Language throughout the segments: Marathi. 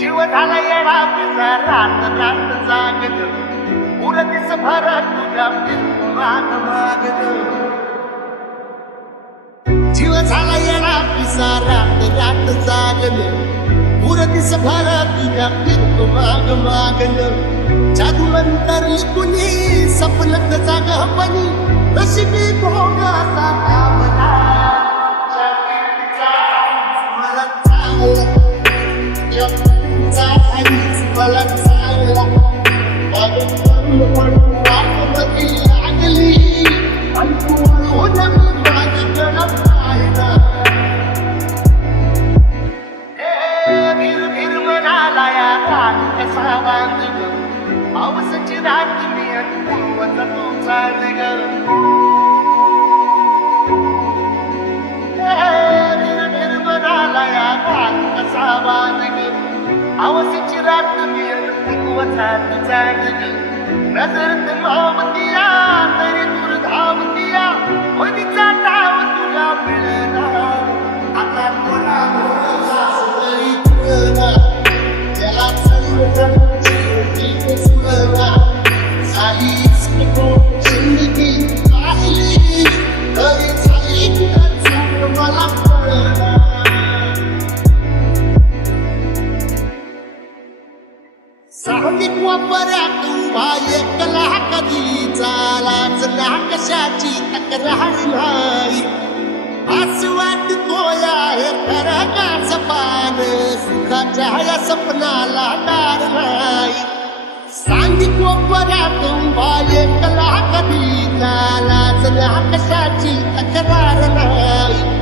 जीव झाला येडा पिसा रात रात जागत उरतीस भरत तुझ्या माग मागत जीव झाला येडा पिसा रात रात जागत उरतीस भरत तुझ्या माग मागत जादू अंतरली कुणी सपनत जागपणी नशिबी भोग असा कामना मला चांगला मला चांगला वाटमती लागली होतं माझ्याकडं पाहिला फिर म्हणाला या रात कसा बांध पावसाची रात मी पूर्वचा तो चाल ग फिर म्हणाला या रात कसा बांध आवासीची रात मी पूर्वचा तो चाल ग नजर धावतिया तरी दूर धावतिया मधीचा डाव तुला मिळना आता कोणा तरी तुला त्याला चलवत जिंदगी पाहिली तरी झाली मला साहजिक वापऱ्यात उभा एकला कधी चालाच ना कशाची तक्रार नाही असं वाटतोय हे खरं काच पान सुखाच्या या सपनाला दार नाही सांगिक वापऱ्यात उभा एकला कधी चालाच ना कशाची तक्रार नाही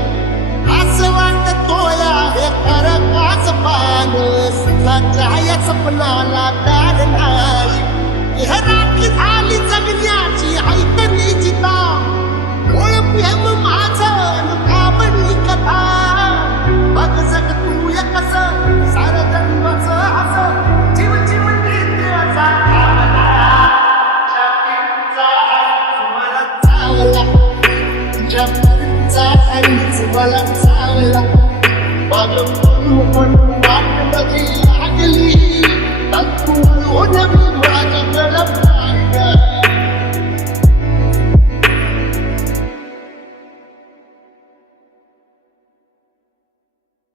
असं वाटतोय हे खरं काच पान सुखाच्या या सपनाला दार नाही रात्री झाली जगण्याची ऐकली चिता प्रेम माझं कामणी कथा बघ जग तू कस सारं जन्माचं हस जीव जीव नित्याचा मला चावला तुझ्या मला चावला बघ पण